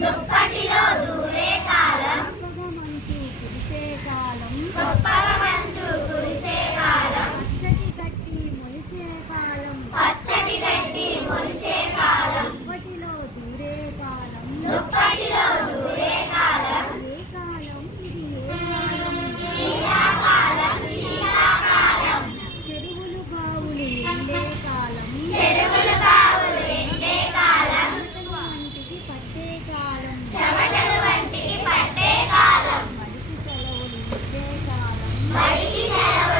దుప్పటిలో దూరే కాలం గొప్పగా మంచు కురిసే కాలం గొప్పగా మంచు కురిసే కాలం పచ్చటి గట్టి మొలిచే కాలం పచ్చటి గడ్డి మొలిచే కాలం దుప్పటిలో దూరే కాలం దుప్పటిలో దూరే కాలం ఏ కాలం ఇది ఏ కాలం శీతాకాలం శీతాకాలం చెరువులు బావులు ఎండే కాలం చెరువులు బావులు ఎండే కాలం చెమటలు వంటికి పట్టే కాలం చెమటలు వంటికి పట్టే కాలం బడికి సెలవులు ఇచ్చే కాలం బడికి సెలవు